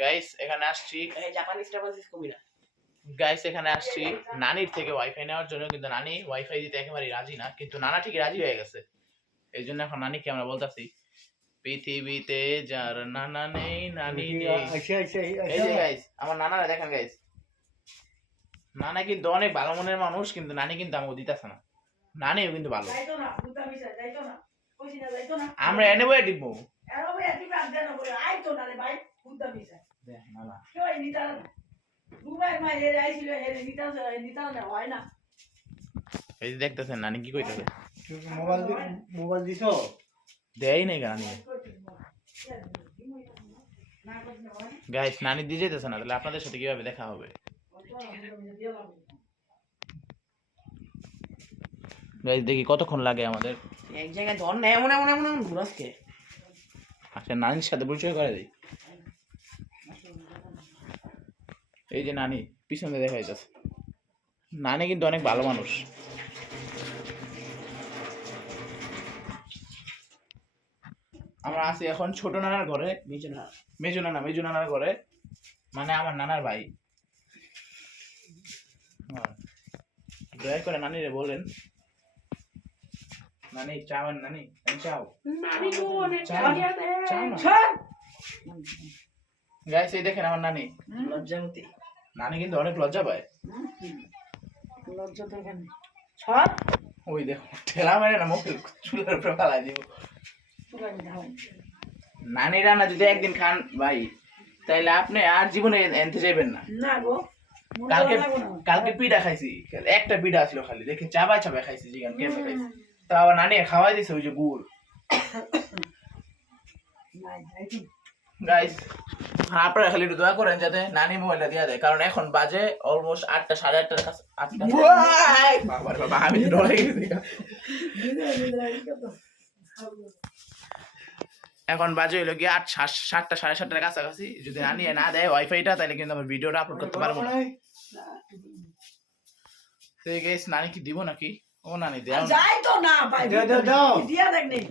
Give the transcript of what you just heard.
Guys এখানে আসছি guys এখানে আসছি নানির থেকে ওয়াইফাই নেওয়ার জন্য, কিন্তু নানি ওয়াইফাই দিতে একেবারে রাজি না, কিন্তু নানা ঠিক রাজি হয়ে গেছে। এই জন্য এখন নানিকে আমরা বলতেছি পৃথিবীতে যার নানা নেই নানি নেই। এই যে গাইস আমার নানারা দেখেন গাইস, নানা কিন্তু অনেক ভালো মনের মানুষ, কিন্তু নানি কিন্তু আমাকে দিতেছে না। নানিও কিন্তু ভালো, আমরা এনে বই দিব এই যে দেখতেছেন নানি কি কইতেছে। মোবাইল দিছো দেয় নাই নানি গাইস, নানি দিয়ে যেতেছে না, তাহলে আপনাদের সাথে কিভাবে দেখা হবে? গাইস দেখি কতক্ষণ লাগে আমাদের। এক জায়গায় ধর না, এমন এমন এমন এমন ঘুরাসকে। আচ্ছা নানির সাথে পরিচয় করে দিই। এই যে নানি পিছনে দেখা যাচ্ছে, নানি কিন্তু অনেক ভালো মানুষ। আমরা আছি এখন ছোট নানার ঘরে, মেজু নানার ঘরে, মানে আমার নানার ভাই। দয়া করে নানিরে বলেন, নানি চাওয়ান, নানি চাও গাইস। এই দেখেন আমার নানি লজ্জাবতী, নানি কিন্তু অনেক লজ্জা পায়। লজ্জা তো এখানে ওই দেখো ঠেলা মেরে না মুখে চুলের উপরে ফালাই দিব। নানি রান্না যদি একদিন খান ভাই, তাইলে আপনি আর জীবনে এনতে যাইবেন না। কালকে পিঠা খাইছি, একটা পিঠা আসলো খালি, দেখে চাবাই খাইছি, জিগান কেমন খাইছি। তো আবার নানি খাওয়াই দিছে ওই যে গুড়। গাইস আপনারা খালি একটু দয়া করেন যাতে নানি মোবাইলটা দিয়া দেয়, কারণ এখন বাজে অলমোস্ট 8টা, 8:30 কাছে 8টা। বাবা আমি তো ডরে গেছি। এখন বাজে হইলো কি 7টা 7:30 কাছাকাছি। যদি নানি না দেয় ওয়াইফাইটা, তাহলে কিন্তু আমার ভিডিওটা আপলোড করতে পারবো না। তো গাইস নানি কি দিব নাকি? ও নানি দেয় যাই তো না ভাই, দিয়া দেখ নেই।